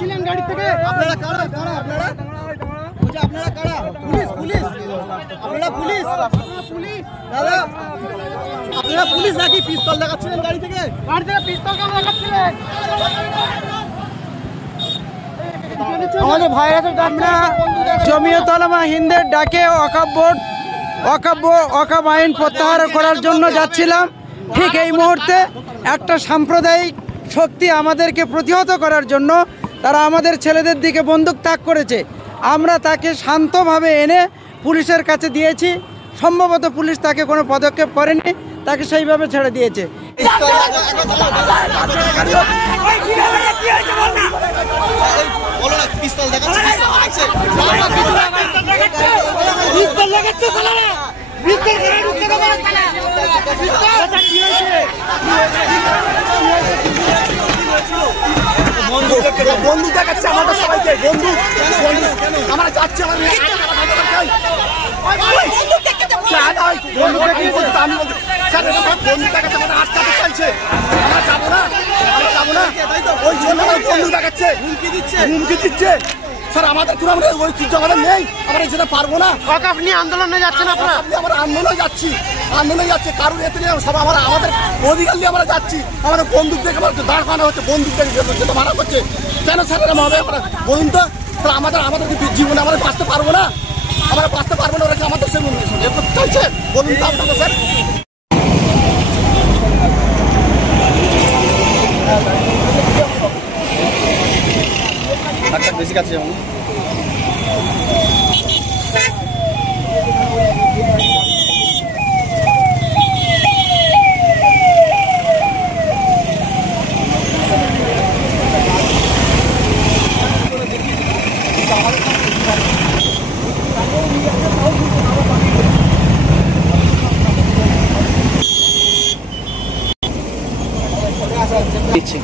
ছিলেন গাড়ি থেকে। আপনারা কারা? আপনারা বলছি আপনারা কারা? পুলিশ পুলিশ আপনারা পুলিশ পুলিশ দাদা আপনারা পুলিশ নাকি পিস্তল দেখাচ্ছিলেন গাড়ি থেকে? গাড়ি থেকে পিস্তল কেন দেখাচ্ছিলেন? আমাদের ভাইরা আমরা জমিয়ত উলামা হিন্দের ডাকে ওয়াকফ আইন প্রত্যাহার করার জন্য যাচ্ছিলাম। ঠিক এই মুহূর্তে একটা সাম্প্রদায়িক শক্তি আমাদেরকে প্রতিহত করার জন্য তারা আমাদের ছেলেদের দিকে বন্দুক তাক করেছে। আমরা তাকে শান্তভাবে এনে পুলিশের কাছে দিয়েছি। সম্ভবত পুলিশ তাকে কোনো পদক্ষেপ করেনি, তাকে সেইভাবে ছেড়ে দিয়েছে। বন্ধু দেখাচ্ছে আমাদের সবাইকে, বন্ধু আমরা যাচ্ছি আমার আটকাতে চাইছে, আমরা যাবো না ওই জন্য বন্ধু দেখাচ্ছে, হুমকি দিচ্ছে। স্যার আমাদের কোনো আমরা ঐতিহ্য আমাদের নেই, আমরা যেতে পারবো না। ওয়াকফ নিয়ে আন্দোলনে যাচ্ছেন আপনারা? আমরা আন্দোলনে যাচ্ছি কারণ এতে নিয়ে সব আমাদের অধিকার নিয়ে আমরা যাচ্ছি। আমাদের বন্দুক দেখে দাঁড় করানো হচ্ছে, বন্দুক দেখে যেতে মানা করছে। কেন স্যার এরকম হবে? বলুন তো আমাদের জীবনে আমরা বাঁচতে পারবো না, আমরা বাঁচতে পারবো না, ওরা কি আমাদের চাইছে? বলুন তো আপনারা স্যার। বেশি কাছে যেমন দিচ্ছে